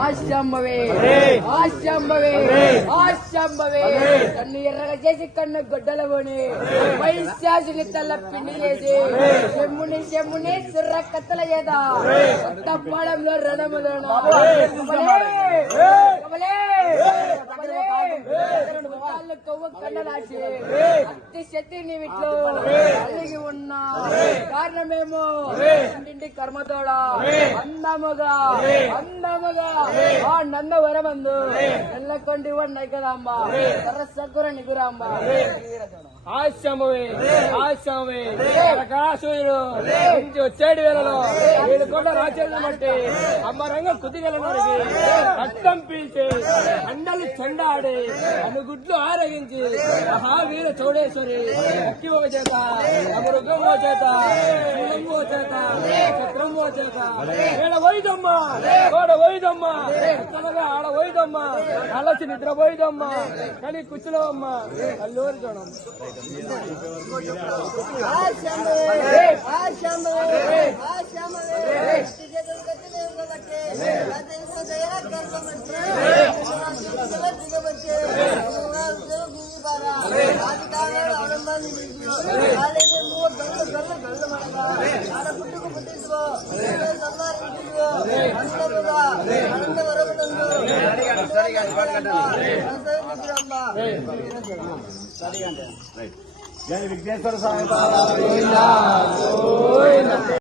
ఆశంభవే ఆశంభవే ఆశంభవే కన్ను ఎర్రగా చేసి కన్ను గొడ్డలబోని వైశాసుని తల్ల పిండి చేసి. చెమ్ముని చెమ్ముని సుర్ర కత్తల చేత. తప్పడంలో రణములను కొవ్వు కన్నలాచి. అతి శక్తి కలిగి ఉన్నా కారణమేమో? ఇంటింటి కర్మతోడా? అందముగా అందముగా. ఆ నంద వరమందు ఎల్లకొండి ఉన్నాయి కదా అమ్మ. సరస్సకుర నిగురాంబ ఆశ్రమమే ఆశ్రమమే. ప్రకాశుడు నుంచి వచ్చేడు వేళలో ఏడు కోట్ల రాజ్యాలను బట్టి అమ్మరంగ రక్తం పీల్చి అండలు చెండాడి అనుగుడ్లు ఆరగించి మహావీర చౌడేశ్వరి అక్కి ఒక చేత అమృగం ఓ చేత శూలం ఓ చేత చక్రం ఓ చేత ఏడ పోయిదమ్మ? తోడ పోయిదమ్మ? ఆడ పోయిదమ్మ? అలసి నిద్ర పోయిదమ్మ? కానీ కుచ్చులో అమ్మ అల్లూరి చూడమ్మ. జై విఘ్నేశ్వర స్వామి